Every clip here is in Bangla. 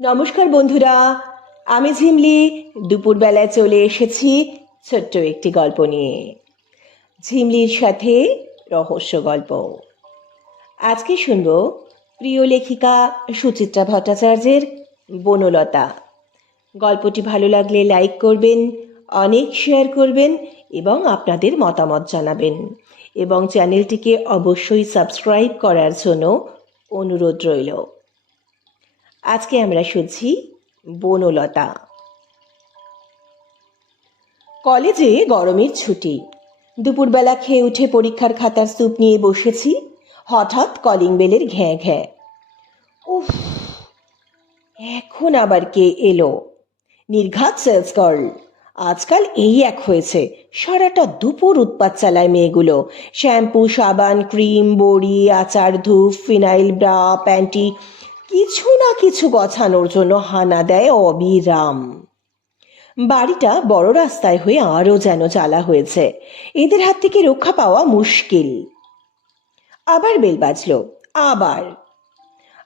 নমস্কার বন্ধুরা, আমি ঝিমলি দুপুরবেলায় চলে এসেছি ছোট্ট একটি গল্প নিয়ে। ঝিমলির সাথে রহস্য গল্প। আজকে শুনব প্রিয় লেখিকা সুচিত্রা ভট্টাচার্যের বনলতা। গল্পটি ভালো লাগলে লাইক করবেন, অনেক শেয়ার করবেন এবং আপনাদের মতামত জানাবেন, এবং চ্যানেলটিকে অবশ্যই সাবস্ক্রাইব করার জন্য অনুরোধ রইল। আজকে আমরা শুনছি বনলতা। কলেজে গরমের ছুটি। দুপুরবেলা খেয়ে উঠে পরীক্ষার খাতার স্তূপ নিয়ে বসেছি। হঠাৎ কলিং বেলের ঘ্যাঁ ঘ্যাঁ। উফ, এখন আবার কে এলো? নির্ঘাত সেলস গার্ল। আজকাল এই এক হয়েছে, সারাটা দুপুর উৎপাত চালায় মেয়েগুলো। শ্যাম্পু, সাবান, ক্রিম, বড়ি, আচার, ধূপ, ফিনাইল, ব্রা, প্যান্টি, কিছু না কিছু গছানোর জন্য হানা দেয় অবিরাম। বাড়িটা বড় রাস্তায় হয়ে আরও যেন জ্বালা হয়েছে। এদের হাত থেকে রক্ষা পাওয়া মুশকিল। আবার বেল বাজল। আবার।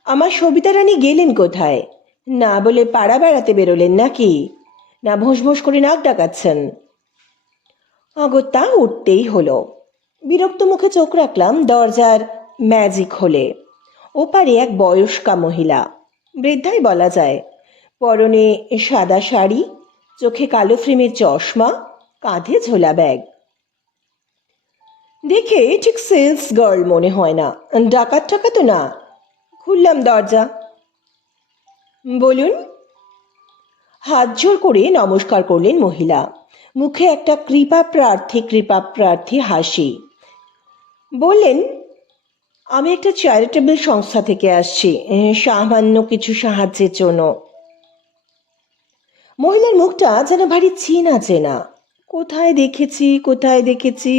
আমার সবিতা রানী গেলেন কোথায়? না বলে পাড়া বেড়াতে বেরোলেন নাকি? না ভোঁস ভোঁস করে নাক ডাকাচ্ছেন? অগত্যা উঠতেই হলো। বিরক্ত মুখে চোখ রাখলাম দরজার ম্যাজিক হলে। ওপারে এক বয়স্কা মহিলা, বৃদ্ধাই বলা যায়। পরনে সাদা শাড়ি, চোখে কালো ফ্রেমের চশমা, কাঁধে ঝোলা ব্যাগ। দেখে ঠিক সেলস গার্ল মনে হয় না, ডাকাত টাকাত না। খুললাম দরজা। বলুন। হাত জোর করে নমস্কার করলেন মহিলা। মুখে একটা কৃপা প্রার্থী হাসি। বললেন, আমি একটা চ্যারিটেবল সংস্থা থেকে আসছি, সামান্য কিছু সাহায্যের জন্য। মহিলার মুখটা যেন ভারী চেনা চেনা। কোথায় দেখেছি।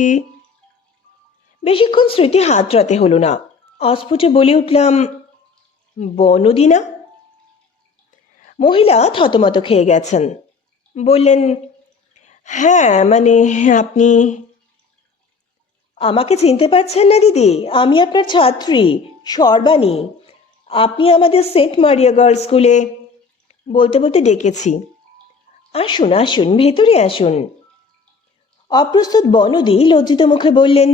বেশিক্ষণ স্মৃতি হাতড়াতে হলো না। অস্ফুটে বলে উঠলাম, বনদি না? মহিলা থতমত খেয়ে গেছেন। বললেন, হ্যাঁ মানে আপনি আমাকে চিনতে পারছেন না দিদি? আমি আপনার ছাত্রী সর্বাণী। আপনি আমাদের সেন্ট মারিয়া গার্লস স্কুলে। বলতে বলতে ডেকেছি। আসুন আসুন, ভেতরে আসুন। অপ্রস্তুত বনদি লজ্জিত মুখে বললেন,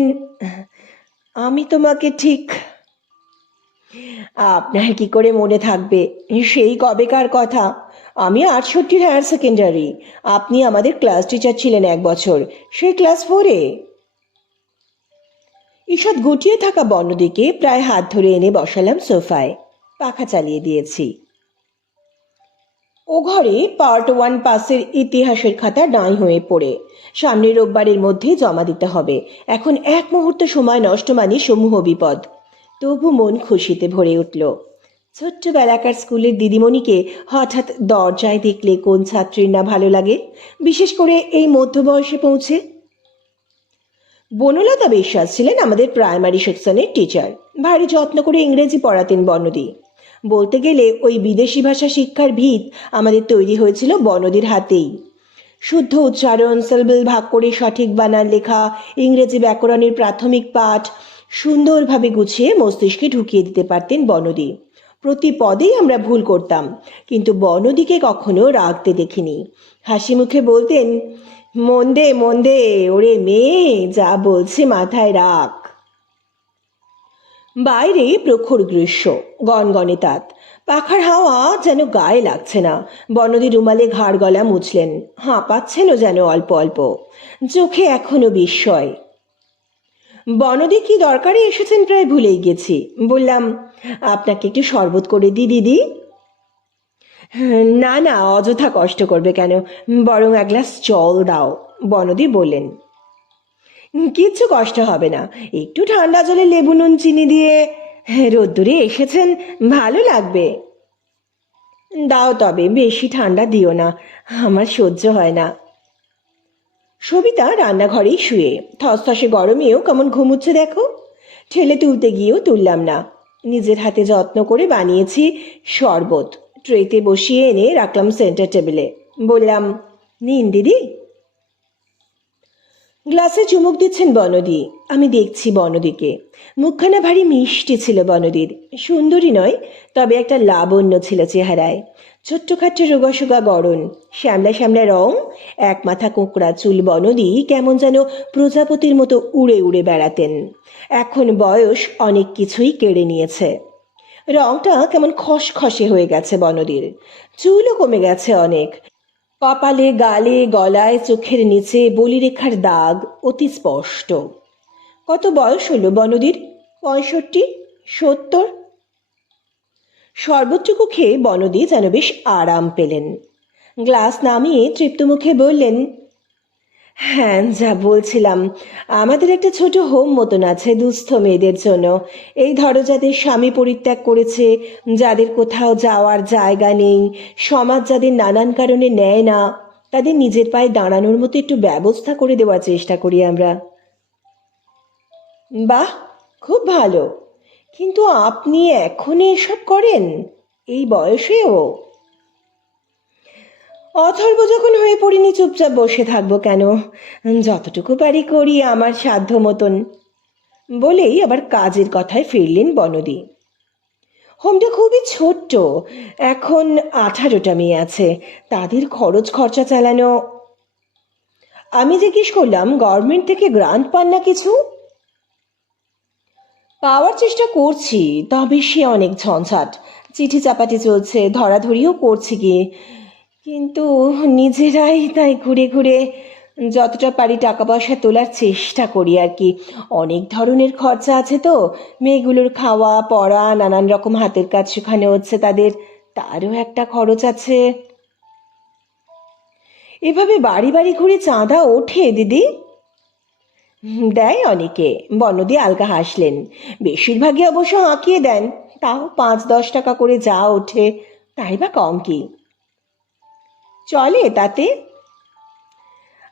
আমি তোমাকে ঠিক। আপনার কি করে মনে থাকবে? সেই কবেকার কথা। আমি 68 হায়ার সেকেন্ডারি। আপনি আমাদের ক্লাস টিচার ছিলেন 1 বছর, সেই ক্লাস 4-এ। ঈষৎ গুটিয়ে থাকা বনদিকে প্রায় হাত ধরে এনে বসালাম সোফায়। পাখা চালিয়ে দিয়েছি। ও ঘরে পার্ট 1 পাসের ইতিহাসের খাতা নাই হয়ে পড়ে। সামনের রোববারের মধ্যে জমা দিতে হবে। এখন এক মুহূর্ত সময় নষ্ট মানে সমূহ বিপদ। তবু মন খুশিতে ভরে উঠল। ছোট্টবেলাকার স্কুলের দিদিমণিকে হঠাৎ দরজায় দেখলে কোন ছাত্রীর না ভালো লাগে, বিশেষ করে এই মধ্যবয়সে পৌঁছে। বনলতা বিশ্বাস ছিলেন আমাদের প্রাইমারি সেকশনের টিচার। ভারী যত্ন করে ইংরেজি পড়াতেন বনদি। বলতে গেলে ওই বিদেশি ভাষা শিক্ষার ভিত আমাদের তৈরি হয়েছিল বনদির হাতেই। শুদ্ধ উচ্চারণ, সিলেবল ভাগ করে সঠিক বানান লেখা, ইংরেজি ব্যাকরণের প্রাথমিক পাঠ সুন্দরভাবে গুছিয়ে মস্তিষ্কে ঢুকিয়ে দিতে পারতেন বনদি। প্রতি পদেই আমরা ভুল করতাম, কিন্তু বনদিকে কখনো রাগতে দেখিনি। হাসি মুখে বলতেন, মন দে ওরে মেয়ে, যা বলছে মাথায় রাখ। বাইরে প্রখর গ্রীষ্ম, গনগনে তাত। পাখার হাওয়া যেন গায়ে লাগছে না। বনদি রুমালে ঘাড় গলা মুছলেন, হাঁপাচ্ছেনও যেন অল্প অল্প। চোখে এখনো বিস্ময়। বনদি কি দরকারে এসেছেন প্রায় ভুলেই গেছি। বললাম, আপনাকে একটু শরবত করে দিই দিদি? না না, অযথা কষ্ট করবে কেন, বরং 1 গ্লাস জল দাও, বনদি বললেন। কিচ্ছু কষ্ট হবে না, একটু ঠান্ডা জলে লেবু নুন চিনি দিয়ে। রোদ্দুরে এসেছেন, ভালো লাগবে। দাও তবে, বেশি ঠান্ডা দিও না, আমার সহ্য হয় না। সবিতা রান্নাঘরেই শুয়ে, থসথসে গরমেও কেমন ঘুমুচ্ছে দেখো। ঠেলে তুলতে গিয়েও তুললাম না। নিজের হাতে যত্ন করে বানিয়েছি শরবত। ট্রেতে বসিয়ে এনে রাখলাম সেন্টার টেবিলে। বললাম, নিন দিদি। গ্লাসে চুমুক দিচ্ছেন বনদী। আমি দেখছি বনদীকে। মুখখানা ভারী মিষ্টি ছিল বনদীর। সুন্দরী নয়, তবে একটা লাবণ্য ছিল চেহারায়। ছোট্টখাট্ট রোগাসোগা গড়ন, শ্যামলা শ্যামলা রং, এক মাথা কোঁকড়া চুল। বনদী কেমন যেন প্রজাপতির মতো উড়ে উড়ে বেড়াতেন। এখন বয়স অনেক কিছুই কেড়ে নিয়েছে। রংটা কেমন খসখসে হয়ে গেছে বনদীর। চুলও কমে গেছে অনেক। কপালে, গালে, গলায়, চোখের নিচে বলিরেখার দাগ অতি স্পষ্ট। কত বয়স হলো বনদীর? 65, 70? শরবতটুকু খেয়ে বনদী যেন বেশ আরাম পেলেন। গ্লাস নামিয়ে তৃপ্ত মুখে বললেন, হ্যাঁ, যা বলছিলাম, আমাদের একটা ছোট হোম মতন আছে দুস্থ মেয়েদের জন্য। এই ধরো, যাদের স্বামী পরিত্যাগ করেছে, যাদের কোথাও যাওয়ার জায়গা নেই, সমাজ যাদের নানান কারণে নেয় না, তাদের নিজের পায়ে দাঁড়ানোর মতো একটু ব্যবস্থা করে দেওয়ার চেষ্টা করি আমরা। বাহ, খুব ভালো। কিন্তু আপনি এখন এসব করেন এই বয়সেও? অথর্ব যখন হয়ে পড়িনি, চুপচাপ বসে থাকবো কেন? যতটুকু পারি করি আমার সাধ্য মতন। বলেই আবার কাজের কথায় ফিরলেন বনদী। হোমটা খুবই ছোট্ট। এখন 18টা মেয়ে আছে, তাদের খরচ খরচা চালানো। আমি জিজ্ঞেস করলাম, গভর্নমেন্ট থেকে গ্রান্ট পান না কিছু? পাওয়ার চেষ্টা করছি, তবে সে অনেক ঝঞ্ঝাট। চিঠি চাপাটি চলছে, ধরাধরিও করছি কি, কিন্তু নিজেরাই তাই ঘুরে ঘুরে যতটা পারি টাকা পয়সা তোলার চেষ্টা করি আর কি। অনেক ধরনের খরচা আছে তো, মেয়েগুলোর খাওয়া পড়া, নানান রকম হাতের কাজ শেখানো হচ্ছে তাদের, তারও একটা খরচ আছে। এভাবে বাড়ি বাড়ি ঘুরে চাঁদা ওঠে দিদি? দেয় অনেকে। বনদী আলগা হাসলেন। বেশিরভাগই অবশ্য হাঁকিয়ে দেন, তাও 5-10 টাকা করে যা ওঠে, তাই বা কম কি? চলে তাতে।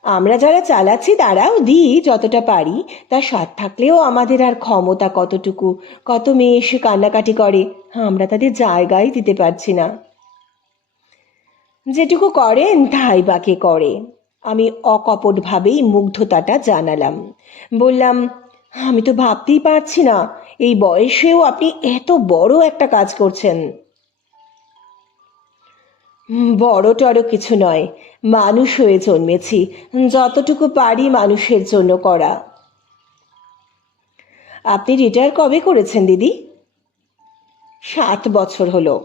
আমরা যারা চালাচ্ছি তারাও দিই যতটা পারি। তার স্বাদ থাকলেও আমাদের আর ক্ষমতা কতটুকু? কত মেয়ে এসে কান্নাকাটি করে, আমরা তাদের জায়গায় দিতে পারছি না। যেটুকু করেন তাই বাকে করে। আমি অকপটভাবেই মুগ্ধতাটা জানালাম। বললাম, আমি তো ভাবতেই পারছি না এই বয়সেও আপনি এত বড় একটা কাজ করছেন। বড় টড় কিছু নয়, মানুষ হয়ে জন্মেছি, যতটুকু পারি মানুষের জন্য করা। আপনি রিটায়ার কবে করেছেন দিদি? 7 বছর হলো।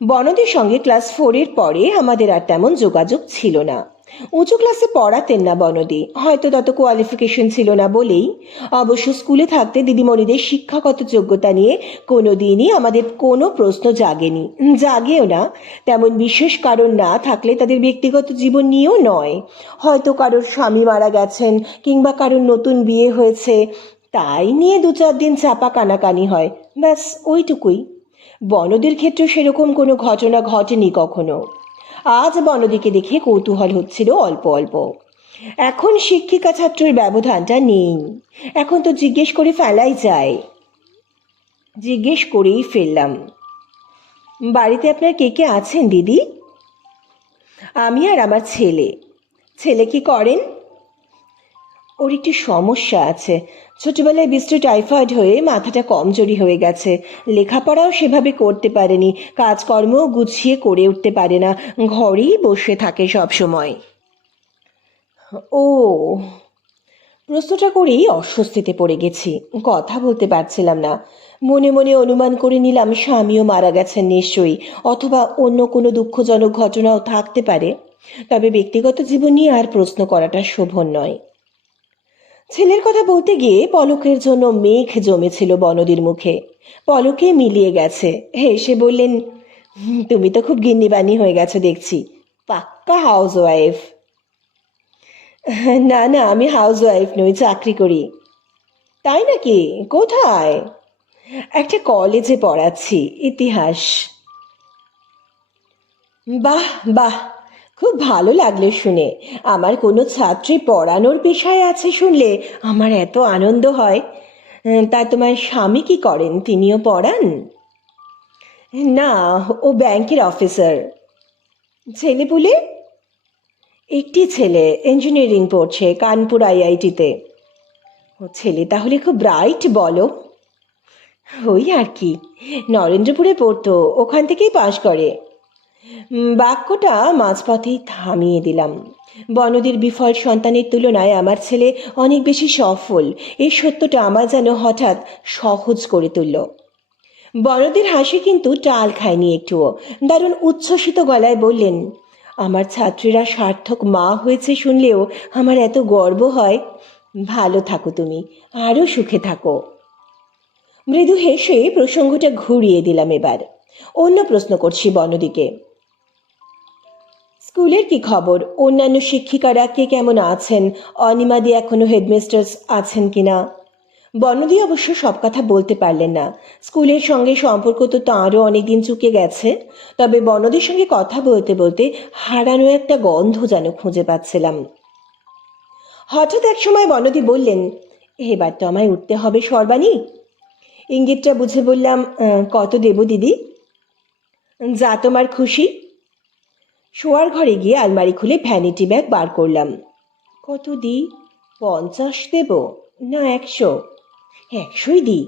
বনদের সঙ্গে ক্লাস 4-এর পরে আমাদের আর তেমন যোগাযোগ ছিল না। উঁচু ক্লাসে পড়াতেন না বনদী, হয়তো তত কোয়ালিফিকেশন ছিল না বলেই। অবশ্য স্কুলে থাকতে দিদিমণিদের শিক্ষাগত যোগ্যতা নিয়ে কোনো দিনই আমাদের কোনো প্রশ্ন জাগেনি, জাগেও না। তেমন বিশেষ কারণ না থাকলে তাদের ব্যক্তিগত জীবন নিয়েও নয়। হয়তো কারোর স্বামী মারা গেছেন, কিংবা কারোর নতুন বিয়ে হয়েছে, তাই নিয়ে 2-4 দিন চাপা কানাকানি হয়, ব্যাস ওইটুকুই। বনদের ক্ষেত্রে সেরকম কোনো ঘটনা ঘটেনি কখনো। আজ বনদীকে দেখে কৌতূহল হচ্ছিল অল্প অল্প। এখন শিক্ষিকা ছাত্রের ব্যবধানটা নেই, এখন তো জিজ্ঞেস করে ফেলাই যায়। জিজ্ঞেস করেই ফেললাম, বাড়িতে আপনার কে কে আছেন দিদি? আমি আর আমার ছেলে। ছেলে কি করেন? ওর একটি সমস্যা আছে। ছোটবেলায় বিশ্রী টাইফয়েড হয়ে মাথাটা কমজোরি হয়ে গেছে। লেখাপড়াও সেভাবে করতে পারেনি, কাজকর্মও গুছিয়ে করে উঠতে পারে না, ঘরেই বসে থাকে সব সময়। ও, প্রশ্নটা করেই অস্বস্তিতে পড়ে গেছি। কথা বলতে পারছিলাম না। মনে মনে অনুমান করে নিলাম স্বামীও মারা গেছেন নিশ্চয়ই, অথবা অন্য কোনো দুঃখজনক ঘটনাও থাকতে পারে। তবে ব্যক্তিগত জীবন নিয়ে আর প্রশ্ন করাটা শোভন নয়। ছেলের কথা বলতে গিয়ে পলকের জন্য মেঘ জমেছিল বনদীর মুখে। পলকে মিলিয়ে গেছে। হেসে বললেন, তুমি তো খুব গিন্নিবানি হয়ে গেছো দেখছি, পাক্কা হাউস ওয়াইফ। না না, আমি হাউস ওয়াইফ নই, চাকরি করি। তাই নাকি? কোথায়? একটা কলেজে পড়াচ্ছি, ইতিহাস। বাহ বাহ, খুব ভালো লাগলো শুনে। আমার কোনো ছাত্রী পড়ানোর পেশায় আছে শুনলে আমার এত আনন্দ হয়। তা তোমার স্বামী কি করেন? তিনিও পড়ান? না, ও ব্যাংকের অফিসার। ছেলেপুলে? একটি ছেলে ইঞ্জিনিয়ারিং পড়ছে কানপুর আইআইটিতে। ও ছেলে তাহলে খুব ব্রাইট বলো? ওই আর কি, নরেন্দ্রপুরে পড়তো, ওখান থেকেই পাশ করে। বাক্যটা মাঝপথেই থামিয়ে দিলাম। বনদীর বিফল সন্তানের তুলনায় আমার ছেলে অনেক বেশি সফল, এই সত্যটা আমার যেন হঠাৎ সহজ করে তুলল। বনদীর হাসি কিন্তু টাল খায়নি একটুও। দারুণ উচ্ছ্বসিত গলায় বললেন, আমার ছাত্রীরা সার্থক মা হয়েছে শুনলেও আমার এত গর্ব হয়। ভালো থাকো তুমি, আরও সুখে থাকো। মৃদু হেসে প্রসঙ্গটা ঘুরিয়ে দিলাম। এবার অন্য প্রশ্ন করছি বনদীকে। স্কুলের কি খবর? অন্যান্য শিক্ষিকারা কে কেমন আছেন? অনিমাদি এখনো হেডমিস্ট্রেস আছেন কিনা? বনদী অবশ্য সব কথা বলতে পারলেন না। স্কুলের সঙ্গে সম্পর্ক তো তাঁরও অনেকদিন চুকে গেছে। তবে বনদীর সঙ্গে কথা বলতে বলতে হারানো একটা গন্ধ যেন খুঁজে পাচ্ছিলাম। হঠাৎ এক সময় বনদী বললেন, এবার তো আমায় উঠতে হবে সর্বাণী। ইঙ্গিতটা বুঝে বললাম, কত দেব দিদি? যা তোমার খুশি। শোয়ার ঘরে গিয়ে আলমারি খুলে ভ্যানিটি ব্যাগ বার করলাম। কত দি? 50 দেব না 100? 100ই দি।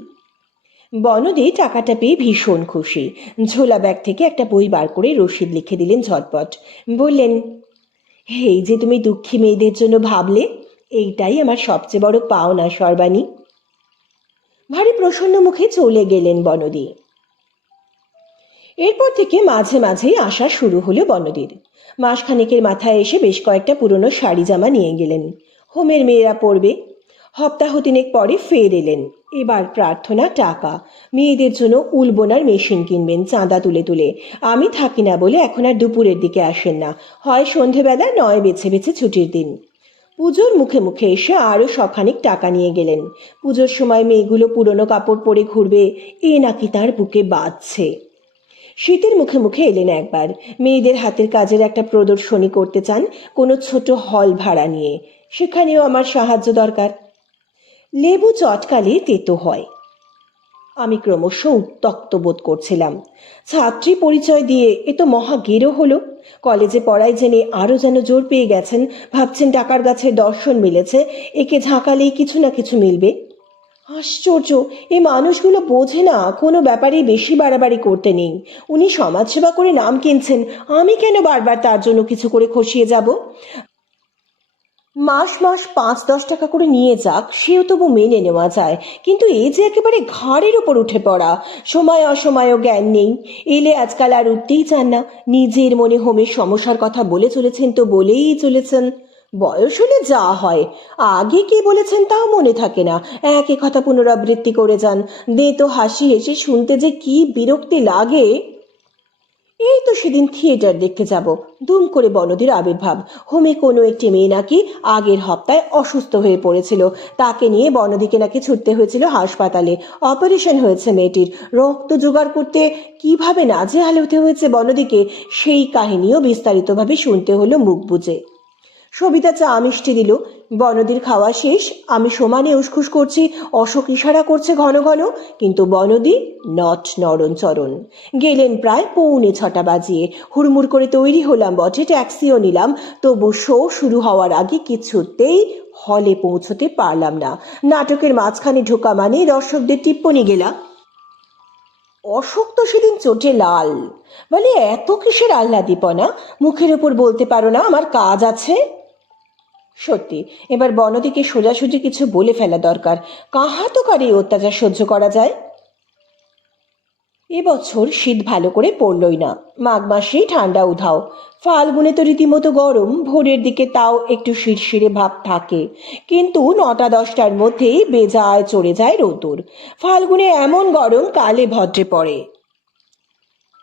বনদী টাকাটা পেয়ে ভীষণ খুশি। ঝোলা ব্যাগ থেকে একটা বই বার করে রসিদ লিখে দিলেন ঝটপট। বললেন, এই যে তুমি দুঃখী মেয়েদের জন্য ভাবলে, এইটাই আমার সবচেয়ে বড় পাওনা সর্বাণী। ভারী প্রসন্ন মুখে চলে গেলেন বনদী। এরপর থেকে মাঝে মাঝেই আসা শুরু হলো বনদীর। মাসখানেকের মাথায় এসে বেশ কয়েকটা পুরনো শাড়ি জামা নিয়ে গেলেন, হোমের মেয়েরা পরবে। সপ্তাহ তিনেক পরে ফের এলেন। এবার প্রার্থনা টাকা, মেয়েদের জন্য উল বোনার মেশিন কিনবেন চাঁদা তুলে তুলে। আমি থাকি না বলে এখন আর দুপুরের দিকে আসেন না, হয় সন্ধেবেলা নয় বেছে বেছে ছুটির দিন। পুজোর মুখে মুখে এসে আরও শখানিক টাকা নিয়ে গেলেন। পুজোর সময় মেয়েগুলো পুরনো কাপড় পরে ঘুরবে, এ নাকি তার বুকে বাজছে। শীতের মুখে মুখে এলেন একবার, মেয়েদের হাতের কাজের একটা প্রদর্শনী করতে চান কোনো ছোট হল ভাড়া নিয়ে। সেখানেও আমার সাহায্য দরকার। লেবু চটকালে তেতো হয়। আমি ক্রমশ উত্তক্ত বোধ করছিলাম। ছাত্রী পরিচয় দিয়ে এ তো মহা গেরো হলো। কলেজে পড়ায় জেনে আরও যেন জোর পেয়ে গেছেন, ভাবছেন টাকার গাছে দর্শন মিলেছে, একে ঝাঁকালেই কিছু না কিছু মিলবে। আশ্চর্য, এই মানুষগুলো বোঝে না কোনো ব্যাপারেই বেশি বাড়াবাড়ি করতে নেই। উনি সমাজসেবা করে নাম কিনছেন, আমি কেন বারবার তার জন্য কিছু করে খসিয়ে যাব? মাস মাস 5-10 টাকা করে নিয়ে যাক, সেও তবু মেনে নেওয়া যায়। কিন্তু এই যে একেবারে ঘাড়ের ওপর উঠে পড়া, সময় অসময়ও জ্ঞান নেই। এলে আজকাল আর উঠতেই চান না। নিজের মনে হোমের সমস্যার কথা বলে চলেছেন তো বলেই চলেছেন। বয়স হলে যা হয়, আগে কি বলেছেন তাও মনে থাকে না, একই কথা পুনরাবৃত্তি করে যান। দে তো হাসি হেসে শুনতে যে কি বিরক্তি লাগে। এই তো সেদিন থিয়েটার দেখতে যাব, দুম করে বনদীর আবির্ভাব। হোমে কোনো একটি মেয়ে নাকি আগের হপ্তায় অসুস্থ হয়ে পড়েছিল, তাকে নিয়ে বনদীকে নাকি ছুটতে হয়েছিল হাসপাতালে। অপারেশন হয়েছে মেয়েটির। রক্ত জোগাড় করতে কিভাবে নাজেহাল হতে হয়েছে বনদীকে, সেই কাহিনীও বিস্তারিতভাবে শুনতে হলো মুখ বুজে। সবিতা চা মিষ্টি দিল। বনদীর খাওয়া শেষ। আমি সমানে উসখুস করছি, অশোক ইশারা করছে ঘন ঘন, কিন্তু বনদী নট নড়নচড়ন। গেলেন প্রায় 6:45 বাজিয়ে। হুড়মুড় করে তৈরি হলাম বটে, ট্যাক্সিও নিলাম, তবু শো শুরু হওয়ার আগে কিছুতেই হলে পৌঁছতে পারলাম না। নাটকের মাঝখানে ঢোকা মানে দর্শকদের টিপ্পনি গেলা। অশোক তো সেদিন চোটে লাল, বলে এত কিসের আহ্লাদীপনা, মুখের ওপর বলতে পারো না আমার কাজ আছে? সত্যি এবার বনদীকে সোজাসুজি কিছু বলে ফেলা দরকার, কাহা তো কার এই অত্যাচার সহ্য করা যায়। এবছর শীত ভালো করে পড়লই না, মাঘ মাসেই ঠান্ডা উধাও। ফাল্গুনে তো রীতিমতো গরম, ভোরের দিকে তাও একটু শিরশিরে ভাব থাকে, কিন্তু 9টা-10টার মধ্যেই বেজায় চড়ে যায় রোদ্দুর। ফাল্গুনে এমন গরম কালে ভদ্রে পড়ে।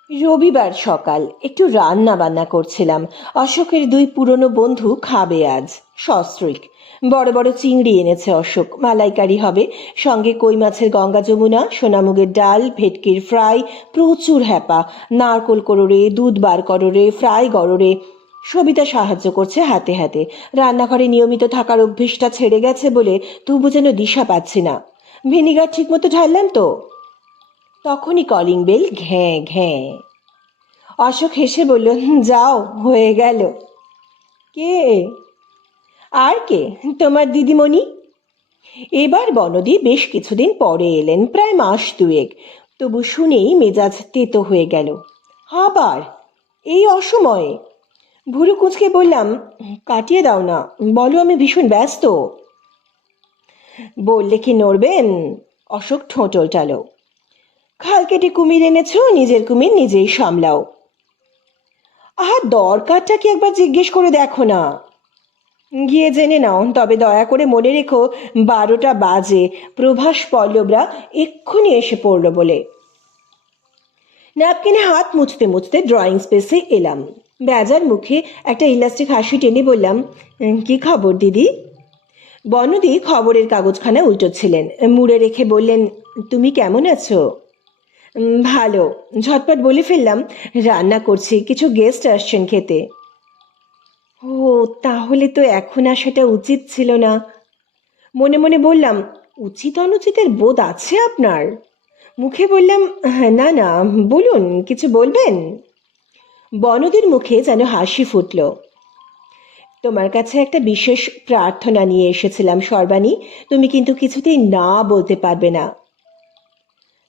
রবিবার সকাল, একটু রান্না বান্না করছিলাম। অশোকের 2 পুরনো বন্ধু খাবে আজ, সস্ত্রীক। বড় বড় চিংড়ি এনেছে অশোক, মালাইকারি হবে, সঙ্গে কই মাছের গঙ্গা যমুনা, সোনামুগের ডাল, ভেটকির ফ্রাই, প্রচুর হ্যাপা, নারকোল করোরে, দুধ বার করোরে, ফ্রাই গররে। সবিতা সাহায্য করছে হাতে হাতে। রান্নাঘরে নিয়মিত থাকার অভ্যেসটা ছেড়ে গেছে বলে তবু যেন দিশা পাচ্ছি না। ভিনিগার ঠিক মতো ঢাললাম তো? তখনই কলিং বেল ঘ্যাঁ ঘ্যাঁ। অশোক হেসে বলল, যাও, হয়ে গেল। কে? আর কে? তোমার দিদিমণি। এবার বনদী বেশ কিছুদিন পরে এলেন, প্রায় মাস দুয়েক। তবু শুনেই মেজাজ তেতো হয়ে গেল। আবার এই অসময়ে? ভুরু কুঁচকে বললাম, কাটিয়ে দাও না, বলো আমি ভীষণ ব্যস্ত। বললে কি নড়বেন? অশোক ঠোঁট ওল্টালো। খাল কেটে কুমির এনেছো, নিজের কুমির নিজেই সামলাও। আহা, দরকারটা কি একবার জিজ্ঞেস করে দেখো না। গিয়ে জেনে নাও, তবে দয়া করে মনে রেখো 12টা বাজে, প্রভাস পল্লবরা এক্ষুনি এসে পড়লো বলে। ন্যাপকিনে হাত মুছতে মুছতে ড্রয়িং স্পেসে এলাম। বেজার মুখে একটা ইলাস্টিক হাসি টেনে বললাম, কি খবর দিদি? বনদী খবরের কাগজখানা উল্টোচ্ছিলেন। মুড়ে রেখে বললেন, তুমি কেমন আছো? ভালো। ঝটপট বলে ফেললাম, রান্না করছি, কিছু গেস্ট আসছেন খেতে। ও, তাহলে তো এখন আসাটা উচিত ছিল না। মনে মনে বললাম, উচিত অনুচিতের বোধ আছে আপনার? মুখে বললাম, না না, বলুন, কিছু বলবেন? বনদীর মুখে যেন হাসি ফুটল। তোমার কাছে একটা বিশেষ প্রার্থনা নিয়ে এসেছিলাম সর্বাণী, তুমি কিন্তু কিছুতেই না বলতে পারবে না।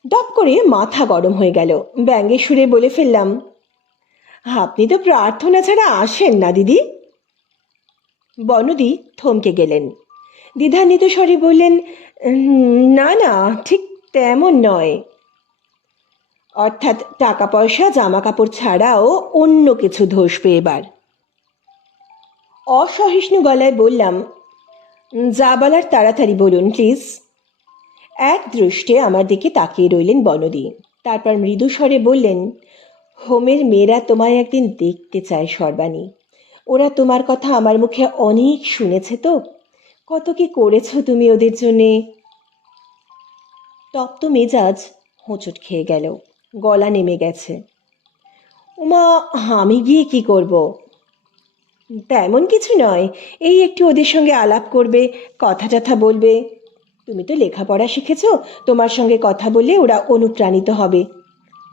দপ করে মাথা গরম হয়ে গেল। ব্যঙ্গে সুরে বলে ফেললাম, আপনি তো প্রার্থনা ছাড়া আসেন না দিদি। বনদী থমকে গেলেন। দ্বিধান্বিত স্বরে বললেন, না না, ঠিক তেমন নয়। অর্থাৎ টাকা পয়সা জামা কাপড় ছাড়াও অন্য কিছু ধসবে এবার। অসহিষ্ণু গলায় বললাম, যা বলার তাড়াতাড়ি বলুন প্লিজ। এক দৃষ্টে আমার দিকে তাকিয়ে রইলেন বনদী। তারপর মৃদু স্বরে বললেন, হোমের মেয়েরা তোমায় একদিন দেখতে চায় সর্বাণী। ওরা তোমার কথা আমার মুখে অনেক শুনেছে তো, কত কি করেছো তুমি ওদের জন্যে। তপ্ত মেজাজ হোঁচট খেয়ে গেল, গলা নেমে গেছে। উমা, আমি গিয়ে কি করব? তেমন কিছু নয়, এই একটু ওদের সঙ্গে আলাপ করবে, কথা টথা বলবে। তুমি তো লেখাপড়া শিখেছ, তোমার সঙ্গে কথা বলে ওরা অনুপ্রাণিত হবে।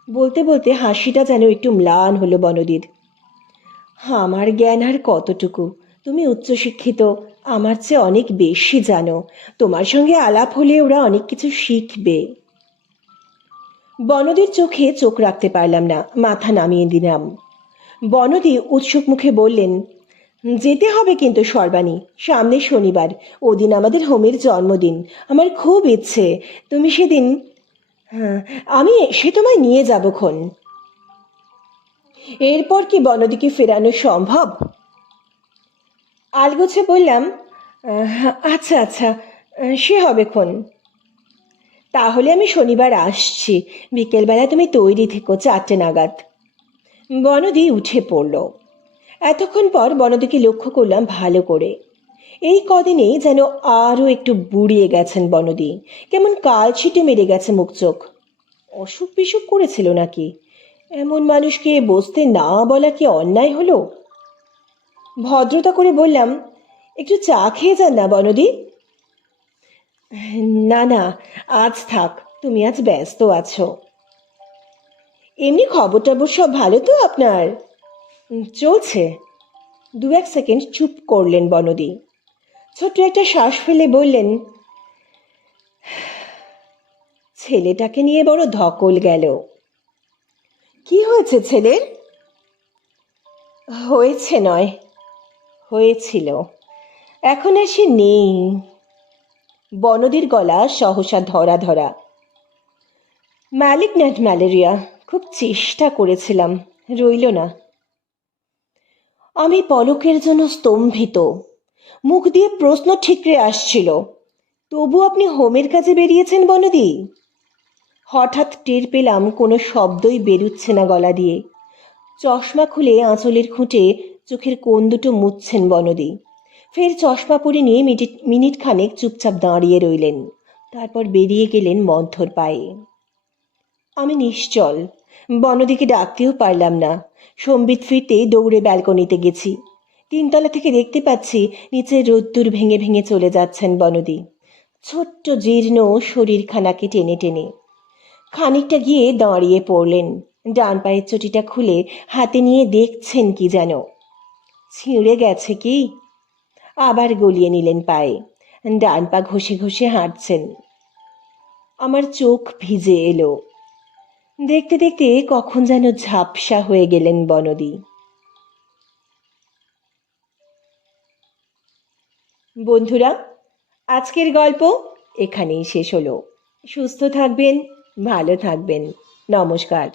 বলতে বলতে হাসিটা যেন একটু ম্লান হলো বনদীর। আমার জ্ঞান আর কতটুকু? তুমি উচ্চশিক্ষিত, আমার চেয়ে অনেক বেশি জানো। তোমার সঙ্গে আলাপ হলে ওরা অনেক কিছু শিখবে। বনদীর চোখে চোখ রাখতে পারলাম না, মাথা নামিয়ে দিলাম। বনদী উৎসুক মুখে বললেন, যেতে হবে কিন্তু সর্বাণী, সামনে শনিবার, ওদিন আমাদের হোমের জন্মদিন। আমার খুব ইচ্ছে তুমি সেদিন। হ্যাঁ, আমি এসে তোমায় নিয়ে যাবক্ষণ। এরপর কি বনদীকে ফেরানো সম্ভব? আলগোছে বললাম, আচ্ছা আচ্ছা, সে হবেক্ষণ। তাহলে আমি শনিবার আসছি, বিকেলবেলা তুমি তৈরি থেকো 4টে নাগাদ। বনদী উঠে পড়ল। এতক্ষণ পর বনদীকে লক্ষ্য করলাম ভালো করে। এই কদিনে যেন আরও একটু বুড়িয়ে গেছেন বনদী, কেমন কালছিটে মেরে গেছে মুখ চোখ। অসুখ বিসুখ করেছিল নাকি? এমন মানুষকে বসতে না বলা কি অন্যায় হলো? ভদ্রতা করে বললাম, একটু চা খেয়ে যান না বনদী। না না, আজ থাক, তুমি আজ ব্যস্ত আছো। এমনি খবর টবর সব ভালো তো আপনার? চলছে। 2-1 সেকেন্ড চুপ করলেন বনদী। ছোট্ট একটা শ্বাস ফেলে বললেন, ছেলেটাকে নিয়ে বড় ধকল গেল। কি হয়েছে ছেলের? হয়েছে নয়, হয়েছিল, এখন আর সে নেই। বনদীর গলা সহসা ধরা ধরা। ম্যালিগন্যান্ট ম্যালেরিয়া, খুব চেষ্টা করেছিলাম, রইল না। আমি পলকের জন্য স্তম্ভিত। মুখ দিয়ে প্রশ্ন ঠিকরে আসছিল, তবু আপনি হোমের কাজে বেরিয়েছেন বনদী? হঠাৎ টের পেলাম কোনো শব্দই বেরুচ্ছে না গলা দিয়ে। চশমা খুলে আঁচলের খুঁটে চোখের কোণ দুটো মুছছেন বনদী। ফের চশমা পরে নিয়ে মিনিট খানেক চুপচাপ দাঁড়িয়ে রইলেন। তারপর বেরিয়ে গেলেন মন্থর পায়ে। আমি নিশ্চল, বনদীকে ডাকতেও পারলাম না। সম্বিত ফিরতে দৌড়ে ব্যালকনিতে গেছি। 3তলা থেকে দেখতে পাচ্ছি নিচে রোদ্দুর ভেঙে ভেঙে চলে যাচ্ছেন বনদী, ছোট্ট জীর্ণ শরীরখানাকে টেনে টেনে। খানিকটা গিয়ে দাঁড়িয়ে পড়লেন, ডান পায়ের চটিটা খুলে হাতে নিয়ে দেখছেন কি যেন। ছিঁড়ে গেছে কি? আবার গলিয়ে নিলেন পায়ে, ডান পা ঘষে ঘষে হাঁটছেন। আমার চোখ ভিজে এলো। দেখতে দেখতে কখন যেন ঝাপসা হয়ে গেলেন বনদী। বন্ধুরা, আজকের গল্প এখানেই শেষ হলো। সুস্থ থাকবেন, ভালো থাকবেন। নমস্কার।